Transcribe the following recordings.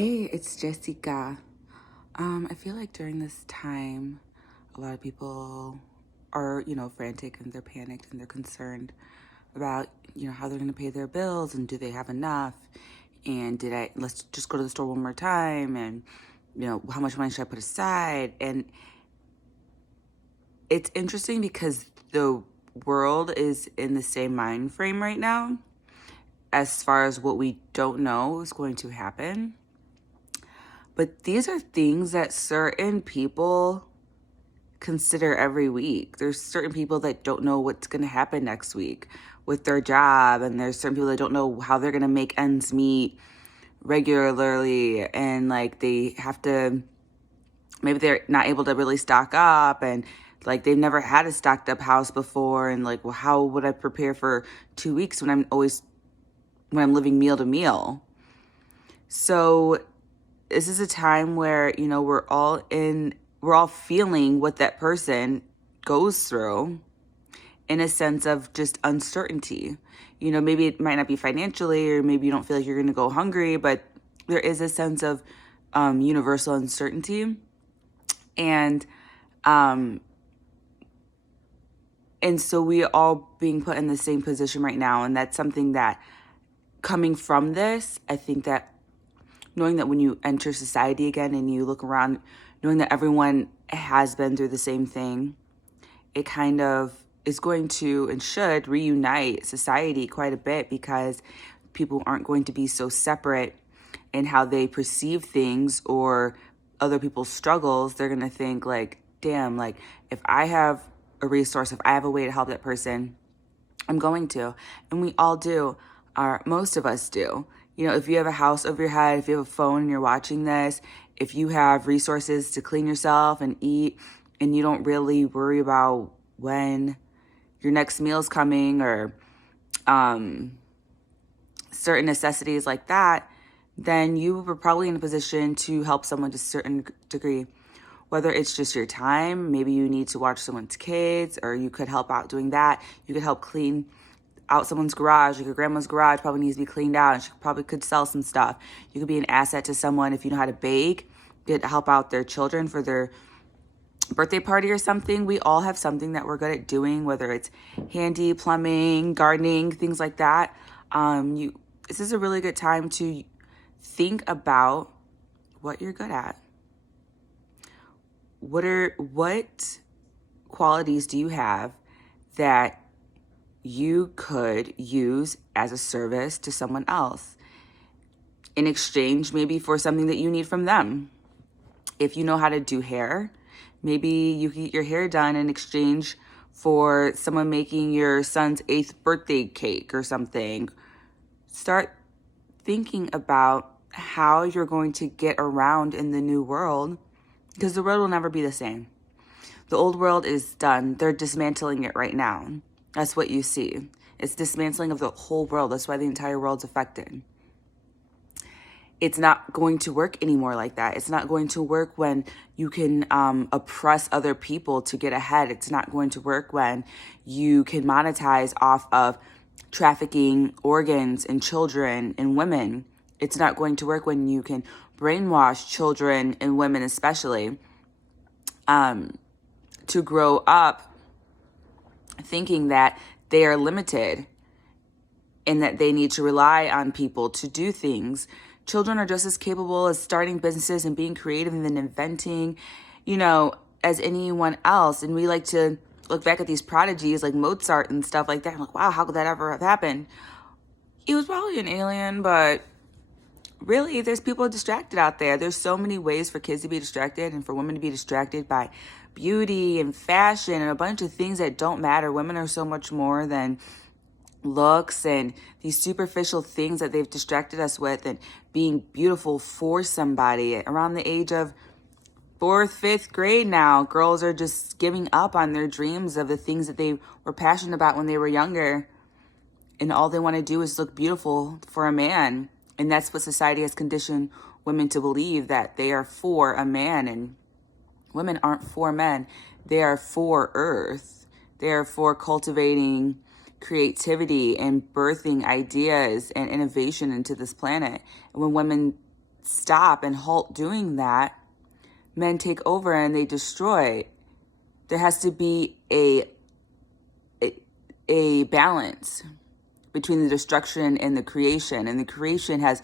Hey, it's Jessica. I feel like during this time, a lot of people are, frantic and they're panicked and they're concerned about, how they're going to pay their bills and do they have enough? And let's just go to the store one more time and, how much money should I put aside? And it's interesting because the world is in the same mind frame right now as far as what we don't know is going to happen. But these are things that certain people consider every week. There's certain people that don't know what's going to happen next week with their job, and there's certain people that don't know how they're going to make ends meet regularly, and like they have to, maybe they're not able to really stock up, and like they've never had a stocked up house before, and like, well, how would I prepare for 2 weeks when I'm living meal to meal? So this is a time where, we're all feeling what that person goes through in a sense of just uncertainty. Maybe it might not be financially, or maybe you don't feel like you're going to go hungry, but there is a sense of universal uncertainty. And so we are all being put in the same position right now. And that's something that, coming from this, I think that knowing that when you enter society again and you look around, knowing that everyone has been through the same thing, it kind of is going to and should reunite society quite a bit, because people aren't going to be so separate in how they perceive things or other people's struggles. They're going to think like, damn, like if I have a resource, if I have a way to help that person, I'm going to. And we all do, or most of us do. If you have a house over your head, if you have a phone and you're watching this, if you have resources to clean yourself and eat, and you don't really worry about when your next meal's coming, or certain necessities like that, then you were probably in a position to help someone to a certain degree. Whether it's just your time, maybe you need to watch someone's kids, or you could help out doing that. You could help clean out someone's garage. Like your grandma's garage probably needs to be cleaned out, and she probably could sell some stuff. You could be an asset to someone if you know how to bake. You could help out their children for their birthday party or something. We all have something that we're good at doing, whether it's handy, plumbing, gardening, things like that. This is a really good time to think about what you're good at. What qualities do you have that you could use as a service to someone else in exchange maybe for something that you need from them? If you know how to do hair, maybe you can get your hair done in exchange for someone making your son's 8th birthday cake or something. Start thinking about how you're going to get around in the new world, because the world will never be the same. The old world is done. They're dismantling it right now. That's what you see. It's dismantling of the whole world. That's why the entire world's affected. It's not going to work anymore like that. It's not going to work when you can oppress other people to get ahead. It's not going to work when you can monetize off of trafficking organs in children and women. It's not going to work when you can brainwash children and women especially to grow up thinking that they are limited and that they need to rely on people to do things. Children are just as capable as starting businesses and being creative and then inventing, as anyone else. And we like to look back at these prodigies like Mozart and stuff like that. I'm like, wow, how could that ever have happened? He was probably an alien, but really, there's people distracted out there. There's so many ways for kids to be distracted and for women to be distracted by beauty and fashion and a bunch of things that don't matter. Women are so much more than looks and these superficial things that they've distracted us with, and being beautiful for somebody. Around the age of 4th, 5th grade now, girls are just giving up on their dreams of the things that they were passionate about when they were younger. And all they want to do is look beautiful for a man. And that's what society has conditioned women to believe, that they are for a man. And women aren't for men. They are for Earth. They are for cultivating creativity and birthing ideas and innovation into this planet. And when women stop and halt doing that, men take over and they destroy. There has to be a balance between the destruction and the creation. And the creation has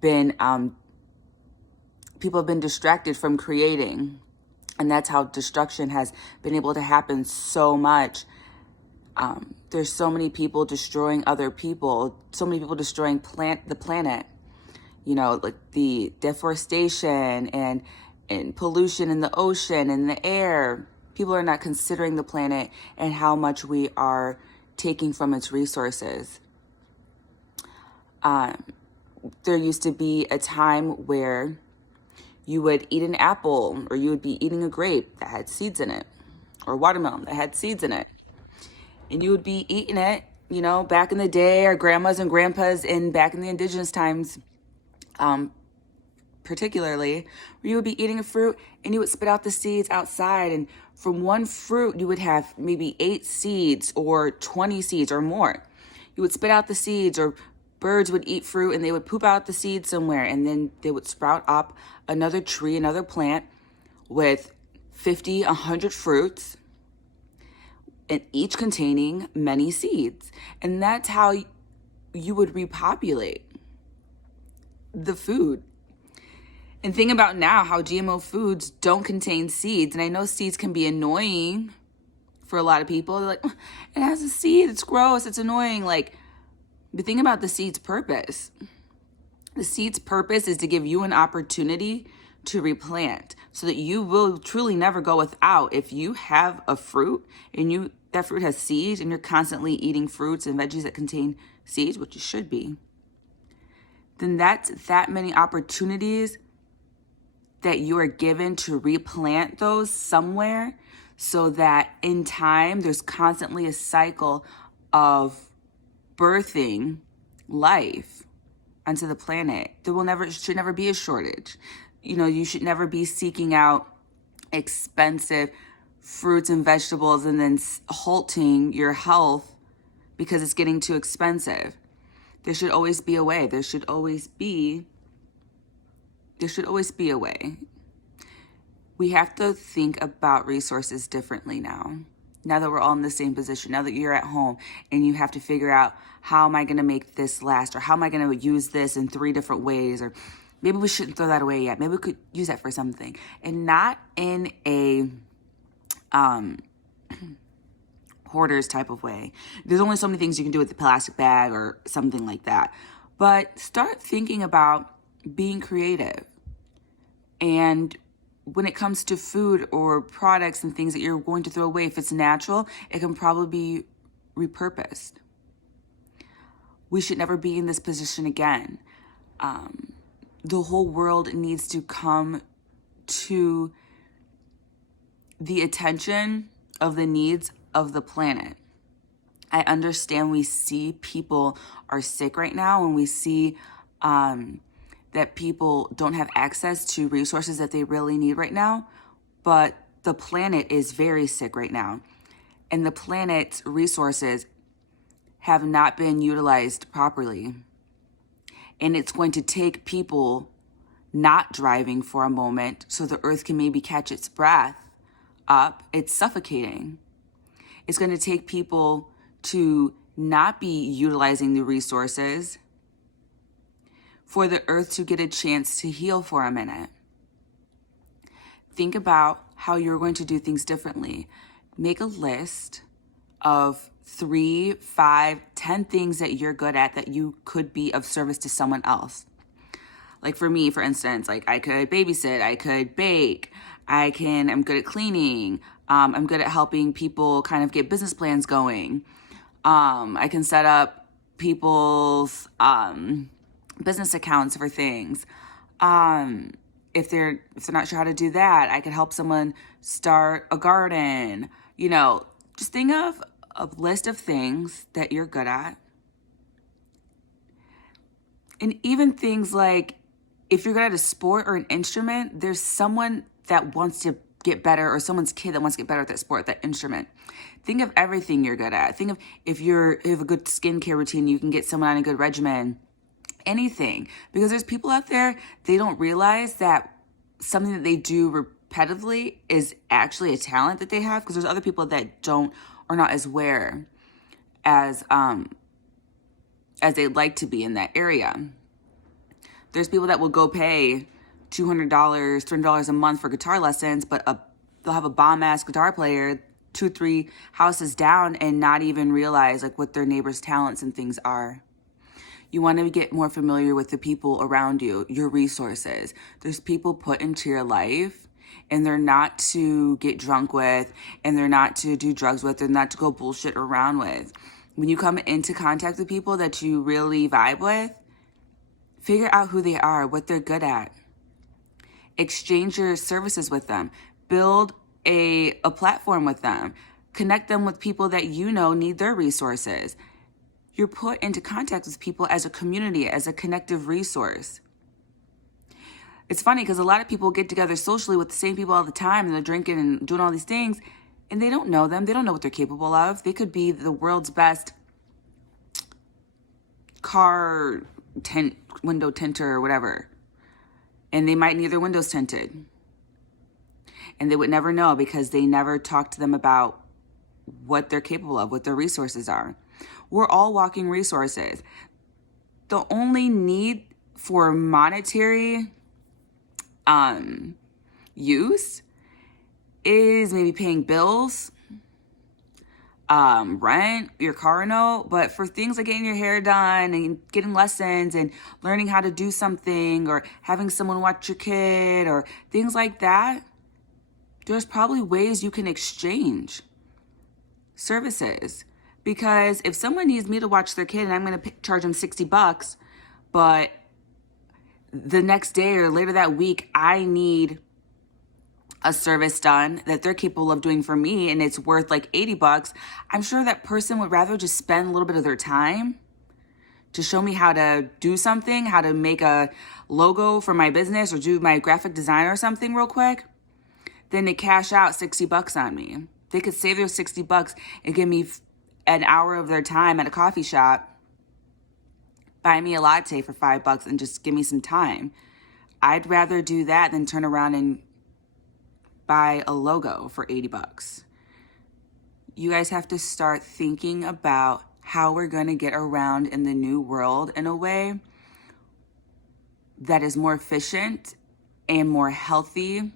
been, people have been distracted from creating. And that's how destruction has been able to happen so much. There's so many people destroying other people, so many people destroying the planet. Like the deforestation and pollution in the ocean and the air. People are not considering the planet and how much we are taking from its resources. There used to be a time where you would eat an apple, or you would be eating a grape that had seeds in it, or watermelon that had seeds in it. And you would be eating it, back in the day, our grandmas and grandpas, and back in the indigenous times, particularly, where you would be eating a fruit and you would spit out the seeds outside. And from one fruit, you would have maybe 8 seeds or 20 seeds or more. You would spit out the seeds, or birds would eat fruit and they would poop out the seeds somewhere. And then they would sprout up another tree, another plant with 50, 100 fruits, and each containing many seeds. And that's how you would repopulate the food. And think about now how GMO foods don't contain seeds. And I know seeds can be annoying for a lot of people. They're like, it has a seed, it's gross, it's annoying. But think about the seed's purpose. The seed's purpose is to give you an opportunity to replant so that you will truly never go without. If you have a fruit and that fruit has seeds, and you're constantly eating fruits and veggies that contain seeds, which you should be, then that's that many opportunities that you are given to replant those somewhere, so that in time there's constantly a cycle of birthing life onto the planet. Should never be a shortage. You should never be seeking out expensive fruits and vegetables and then halting your health because it's getting too expensive. There should always be a way. There should always be a way. We have to think about resources differently now. Now that we're all in the same position, now that you're at home and you have to figure out, how am I going to make this last? Or how am I going to use this in 3 different ways? Or maybe we shouldn't throw that away yet. Maybe we could use that for something. And not in a hoarders type of way. There's only so many things you can do with the plastic bag or something like that. But start thinking about being creative. And when it comes to food or products and things that you're going to throw away, if it's natural, it can probably be repurposed. We should never be in this position again. The whole world needs to come to the attention of the needs of the planet. I understand we see people are sick right now, and we see that people don't have access to resources that they really need right now, but the planet is very sick right now. And the planet's resources have not been utilized properly. And it's going to take people not driving for a moment so the earth can maybe catch its breath up. It's suffocating. It's going to take people to not be utilizing the resources for the earth to get a chance to heal for a minute. Think about how you're going to do things differently. Make a list of 3, 5, 10 things that you're good at that you could be of service to someone else. Like for me, for instance, I could babysit, I could bake, I'm good at cleaning, I'm good at helping people kind of get business plans going. I can set up people's business accounts for things. If they're not sure how to do that, I could help someone start a garden. Just think of a list of things that you're good at. And even things like, if you're good at a sport or an instrument, there's someone that wants to get better, or someone's kid that wants to get better at that sport, that instrument. Think of everything you're good at. Think of if you have a good skincare routine, you can get someone on a good regimen. anything, because there's people out there, they don't realize that something that they do repetitively is actually a talent that they have, because there's other people that don't, or not as aware as they'd like to be in that area. There's people that will go pay $200, $300 a month for guitar lessons, but they'll have a bomb-ass guitar player 2-3 houses down and not even realize like what their neighbor's talents and things are. You want to get more familiar with the people around you, your resources. There's people put into your life, and they're not to get drunk with, and they're not to do drugs with, they're not to go bullshit around with. When you come into contact with people that you really vibe with, figure out who they are, what they're good at. Exchange your services with them. Build a platform with them. Connect them with people that you know need their resources. You're put into contact with people as a community, as a connective resource. It's funny because a lot of people get together socially with the same people all the time, and they're drinking and doing all these things, and they don't know them. They don't know what they're capable of. They could be the world's best car window tinter or whatever, and they might need their windows tinted. And they would never know because they never talked to them about what they're capable of, what their resources are. We're all walking resources. The only need for monetary use is maybe paying bills, rent, your car note. But for things like getting your hair done and getting lessons and learning how to do something, or having someone watch your kid, or things like that, there's probably ways you can exchange services. Because if someone needs me to watch their kid and I'm going to charge them $60, but the next day or later that week, I need a service done that they're capable of doing for me and it's worth like $80, I'm sure that person would rather just spend a little bit of their time to show me how to do something, how to make a logo for my business or do my graphic design or something real quick, than to cash out $60 on me. They could save their $60 and give me an hour of their time at a coffee shop, buy me a latte for $5 and just give me some time. I'd rather do that than turn around and buy a logo for $80. You guys have to start thinking about how we're going to get around in the new world in a way that is more efficient and more healthy,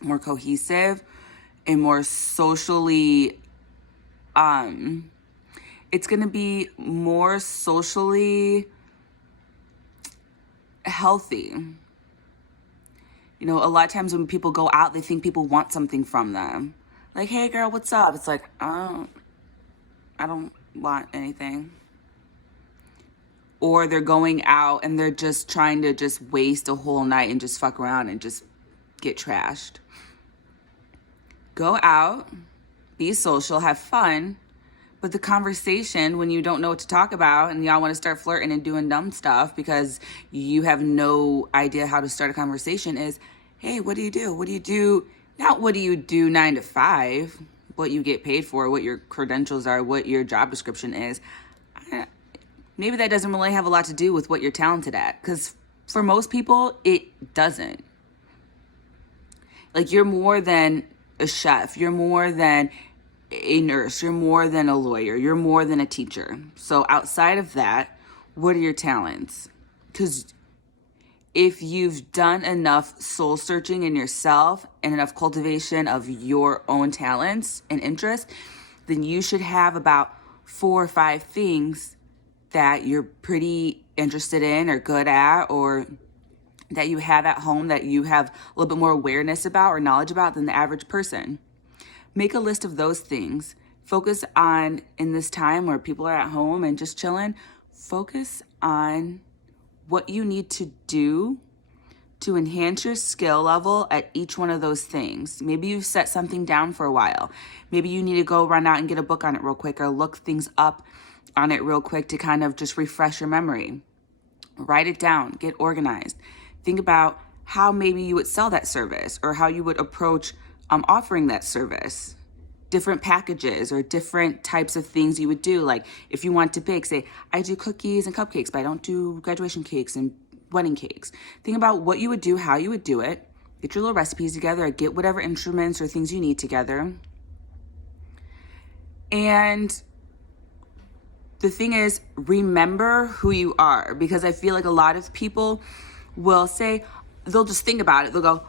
more cohesive, and more socially, it's going to be more socially healthy. You know, a lot of times when people go out, they think people want something from them. Like, hey girl, what's up? It's like, I don't want anything. Or they're going out and they're just trying to just waste a whole night and just fuck around and just get trashed. Go out, be social, have fun. But the conversation, when you don't know what to talk about and y'all want to start flirting and doing dumb stuff because you have no idea how to start a conversation, is, hey, what do you do? What do you do? Not what do you do 9 to 5, what you get paid for, what your credentials are, what your job description is. Maybe that doesn't really have a lot to do with what you're talented at, because for most people, it doesn't. Like, you're more than a chef. You're more than a nurse. You're more than a lawyer. You're more than a teacher. So outside of that, what are your talents? Because if you've done enough soul searching in yourself and enough cultivation of your own talents and interests, then you should have about 4 or 5 things that you're pretty interested in or good at, or that you have at home that you have a little bit more awareness about or knowledge about than the average person. Make a list of those things. Focus on, in this time where people are at home and just chilling, focus on what you need to do to enhance your skill level at each one of those things. Maybe you've set something down for a while. Maybe you need to go run out and get a book on it real quick, or look things up on it real quick to kind of just refresh your memory. Write it down, get organized. Think about how maybe you would sell that service, or how you would approach offering that service. different packages or different types of things you would do. Like if you want to bake, say, I do cookies and cupcakes, but I don't do graduation cakes and wedding cakes. Think about what you would do, how you would do it. Get your little recipes together, get whatever instruments or things you need together. And the thing is, remember who you are, because I feel like a lot of people will say, they'll just think about it. They'll go,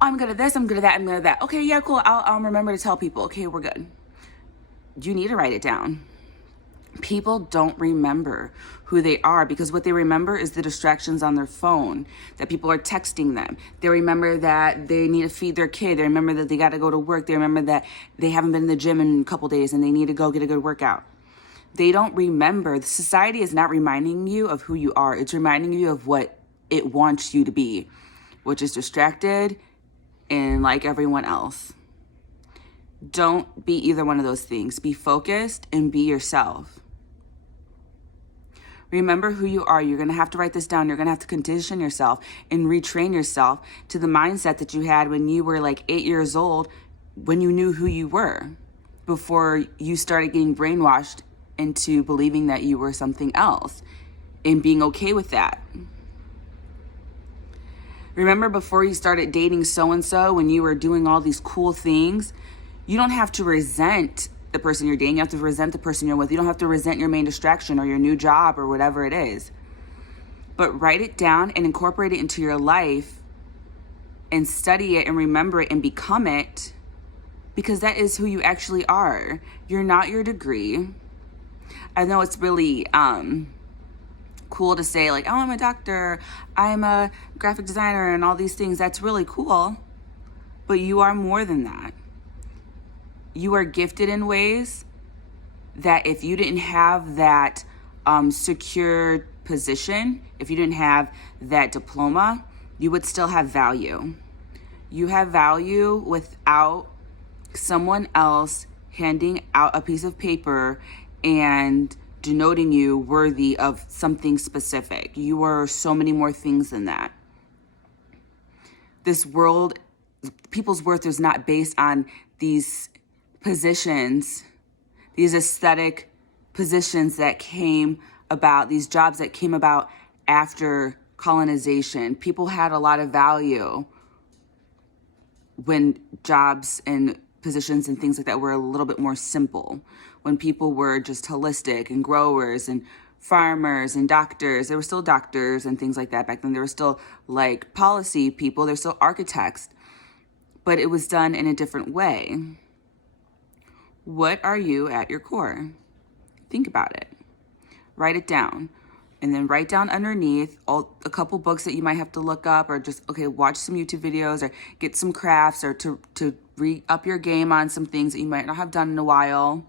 I'm good at this, I'm good at that, I'm good at that. Okay, yeah, cool. I'll remember to tell people. Okay, we're good. You need to write it down. People don't remember who they are because what they remember is the distractions on their phone, that people are texting them. They remember that they need to feed their kid. They remember that they got to go to work. They remember that they haven't been in the gym in a couple days and they need to go get a good workout. They don't remember. The society is not reminding you of who you are. It's reminding you of what it wants you to be, which is distracted and like everyone else. Don't be either one of those things. Be focused and be yourself. Remember who you are. You're going to have to write this down. You're going to have to condition yourself and retrain yourself to the mindset that you had when you were like 8 years old, when you knew who you were, before you started getting brainwashed into believing that you were something else and being okay with that. Remember before you started dating so-and-so, when you were doing all these cool things, you don't have to resent the person you're dating. You have to resent the person you're with. You don't have to resent your main distraction or your new job or whatever it is. But write it down and incorporate it into your life and study it and remember it and become it, because that is who you actually are. You're not your degree. I know it's really cool to say like, oh, I'm a doctor, I'm a graphic designer and all these things. That's really cool. But you are more than that. You are gifted in ways that if you didn't have that secure position, if you didn't have that diploma, you would still have value. You have value without someone else handing out a piece of paper and denoting you worthy of something specific. You are so many more things than that. This world, people's worth is not based on these positions, these aesthetic positions that came about, these jobs that came about after colonization. People had a lot of value when jobs and positions and things like that were a little bit more simple, when people were just holistic and growers and farmers and doctors. There were still doctors and things like that back then. There were still like policy people. There's still architects, but it was done in a different way. What are you at your core? Think about it. Write it down. And then write down underneath a couple books that you might have to look up, or just, watch some YouTube videos or get some crafts, or to re-up your game on some things that you might not have done in a while.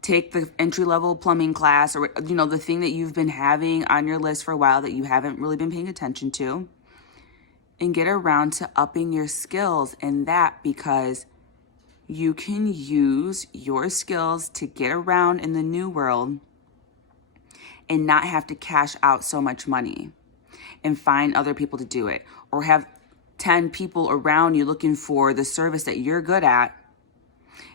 Take the entry-level plumbing class, or, the thing that you've been having on your list for a while that you haven't really been paying attention to. And get around to upping your skills in that, because you can use your skills to get around in the new world and not have to cash out so much money and find other people to do it, or have 10 people around you looking for the service that you're good at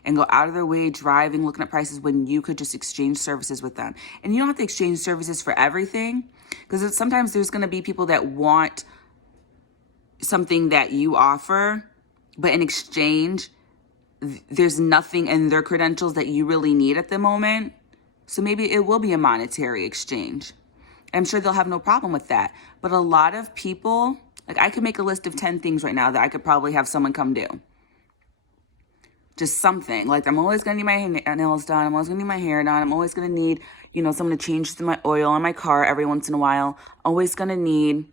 and go out of their way driving, looking at prices, when you could just exchange services with them. And you don't have to exchange services for everything, because sometimes there's going to be people that want something that you offer, but in exchange, there's nothing in their credentials that you really need at the moment. So maybe it will be a monetary exchange. I'm sure they'll have no problem with that. But a lot of people, like, I could make a list of 10 things right now that I could probably have someone come do. Just something. Like, I'm always going to need my nails done. I'm always going to need my hair done. I'm always going to need, someone to change my oil on my car every once in a while. Always going to need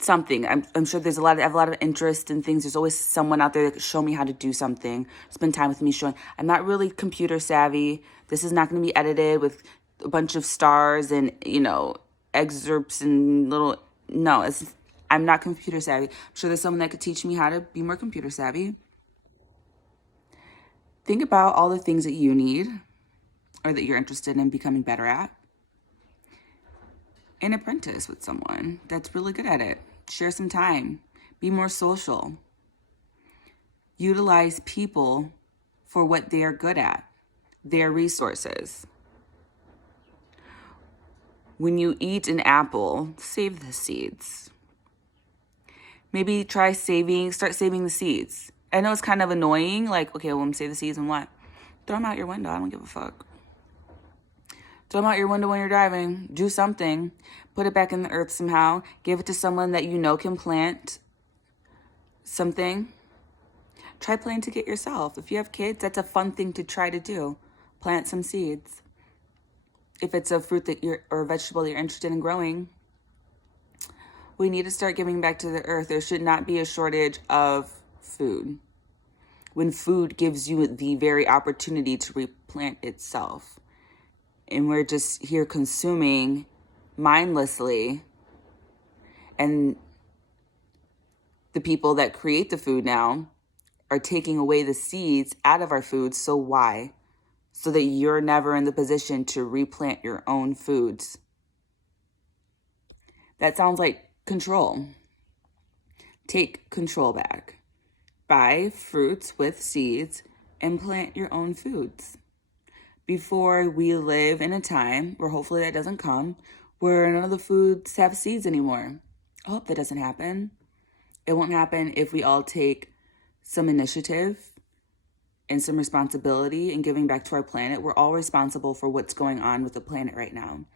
something. I'm sure I have a lot of interest in things. There's always someone out there that can show me how to do something, spend time with me showing. I'm not really computer savvy. This is not going to be edited with a bunch of stars and, excerpts and I'm not computer savvy. I'm sure there's someone that could teach me how to be more computer savvy. Think about all the things that you need or that you're interested in becoming better at. And apprentice with someone that's really good at it. Share some time. Be more social. Utilize people for what they're good at, their resources. When you eat an apple, save the seeds. Maybe start saving the seeds. I know it's kind of annoying, like, okay, well, I'm save the seeds and what? Throw them out your window. I don't give a fuck. Throw them out your window when you're driving. Do something. Put it back in the earth somehow. Give it to someone that you know can plant something. Try planting it yourself. If you have kids, that's a fun thing to try to do. Plant some seeds. If it's a fruit or a vegetable that you're interested in growing, we need to start giving back to the earth. There should not be a shortage of food. When food gives you the very opportunity to replant itself. And we're just here consuming mindlessly. And the people that create the food now are taking away the seeds out of our food. So why? So that you're never in the position to replant your own foods. That sounds like control. Take control back. Buy fruits with seeds and plant your own foods. Before we live in a time where hopefully that doesn't come, where none of the foods have seeds anymore. I hope that doesn't happen. It won't happen if we all take some initiative and some responsibility in giving back to our planet. We're all responsible for what's going on with the planet right now.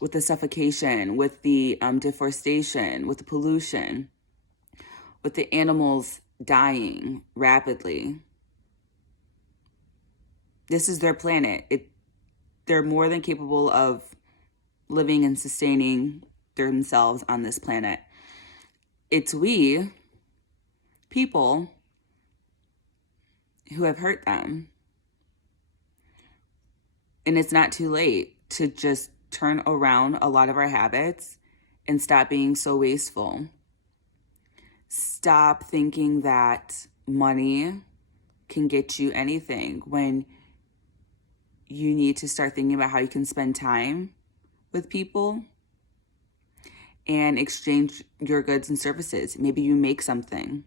With the suffocation, with the deforestation, with the pollution, with the animals dying rapidly. This is their planet. They're more than capable of living and sustaining themselves on this planet. It's we, people, who have hurt them. And it's not too late to just turn around a lot of our habits and stop being so wasteful. Stop thinking that money can get you anything when you need to start thinking about how you can spend time with people and exchange your goods and services. Maybe you make something.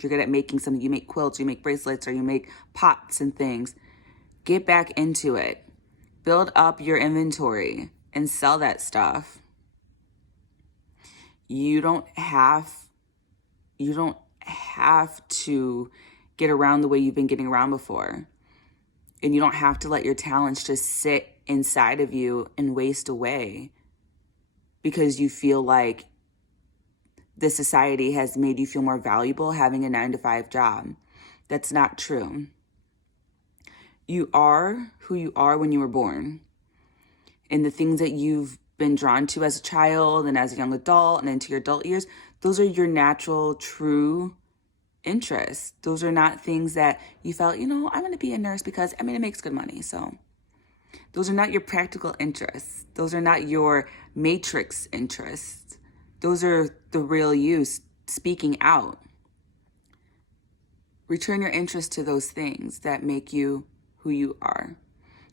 You're good at making something. You make quilts, you make bracelets, or you make pots and things. Get back into it. Build up your inventory and sell that stuff. You don't have to get around the way you've been getting around before. And you don't have to let your talents just sit inside of you and waste away because you feel like the society has made you feel more valuable having a 9-to-5 job. That's not true. You are who you are when you were born. And the things that you've been drawn to as a child and as a young adult and into your adult years, those are your natural, true interests. Those are not things that you felt, I'm going to be a nurse because, it makes good money. So those are not your practical interests. Those are not your matrix interests. Those are the real you speaking out. Return your interest to those things that make you who you are,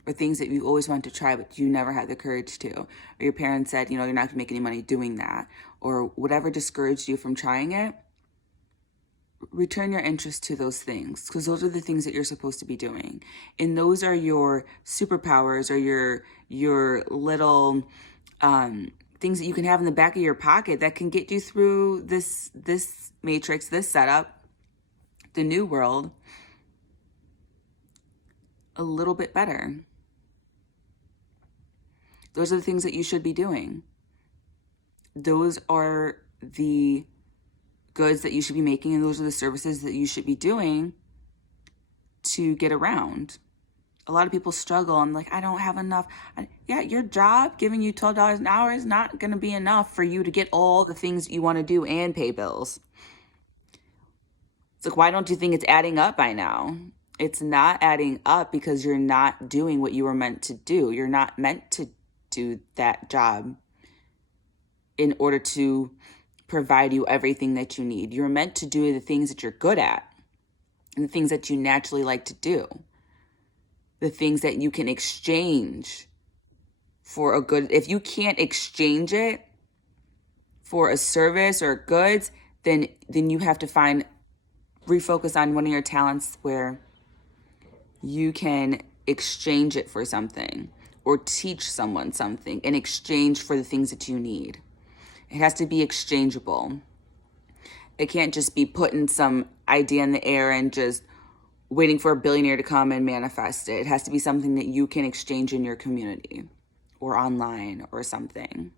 or things that you always wanted to try but you never had the courage to, or your parents said, you're not going to make any money doing that, or whatever discouraged you from trying it. Return your interest to those things, because those are the things that you're supposed to be doing. And those are your superpowers, or your little things that you can have in the back of your pocket that can get you through this matrix, this setup, the new world, a little bit better. Those are the things that you should be doing. Those are the goods that you should be making, and those are the services that you should be doing to get around. A lot of people struggle and I don't have enough. Yeah, your job giving you $12 an hour is not going to be enough for you to get all the things you want to do and pay bills. It's why don't you think it's adding up by now? It's not adding up because you're not doing what you were meant to do. You're not meant to do that job in order to provide you everything that you need. You're meant to do the things that you're good at and the things that you naturally like to do. The things that you can exchange for a good. If you can't exchange it for a service or goods, then you have to refocus on one of your talents where you can exchange it for something or teach someone something in exchange for the things that you need. It has to be exchangeable. It can't just be putting some idea in the air and just waiting for a billionaire to come and manifest it. It has to be something that you can exchange in your community or online or something.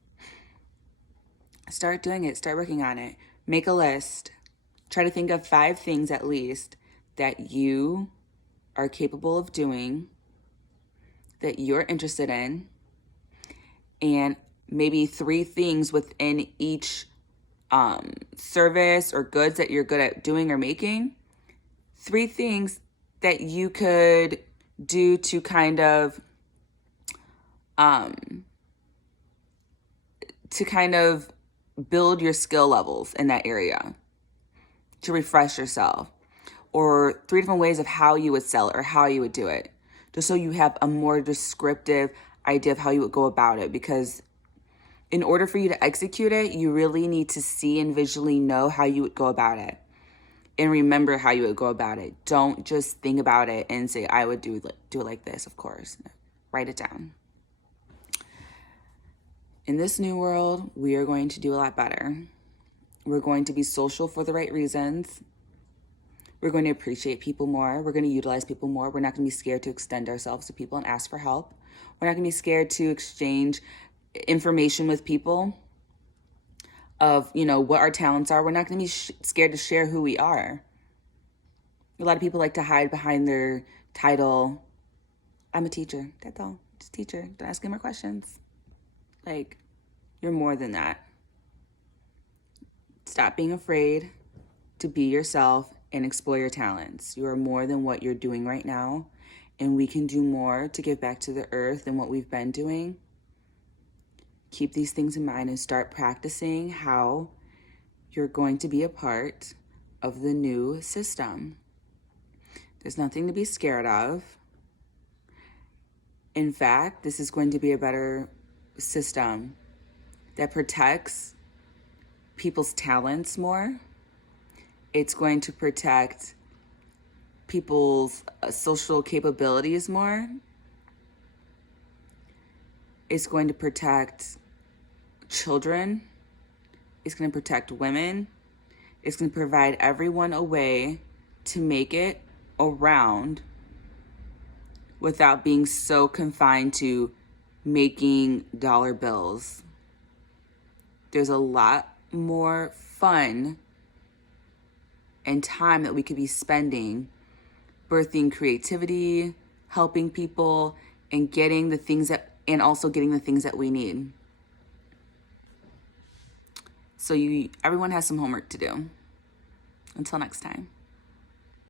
Start doing it. Start working on it. Make a list. Try to think of 5 things at least that you are capable of doing, that you're interested in, and maybe 3 things within each service or goods that you're good at doing or making. 3 things that you could do to kind of build your skill levels in that area, to refresh yourself, or 3 different ways of how you would sell it or how you would do it, just so you have a more descriptive idea of how you would go about it. Because in order for you to execute it, you really need to see and visually know how you would go about it and remember how you would go about it. Don't just think about it and say, I would do it like this, of course. Write it down. In this new world, we are going to do a lot better. We're going to be social for the right reasons. We're going to appreciate people more. We're going to utilize people more. We're not going to be scared to extend ourselves to people and ask for help. We're not going to be scared to exchange information with people of, what our talents are. We're not going to be scared to share who we are. A lot of people like to hide behind their title. I'm a teacher. That's all. Just a teacher. Don't ask any more questions. You're more than that. Stop being afraid to be yourself and explore your talents. You are more than what you're doing right now, and we can do more to give back to the earth than what we've been doing. Keep these things in mind and start practicing how you're going to be a part of the new system. There's nothing to be scared of. In fact, this is going to be a better system that protects people's talents more. It's going to protect people's social capabilities more. It's going to protect children. It's going to protect women. It's going to provide everyone a way to make it around without being so confined to making dollar bills. There's a lot more fun and time that we could be spending birthing creativity, helping people, and getting the things that we need. So everyone has some homework to do. Until next time.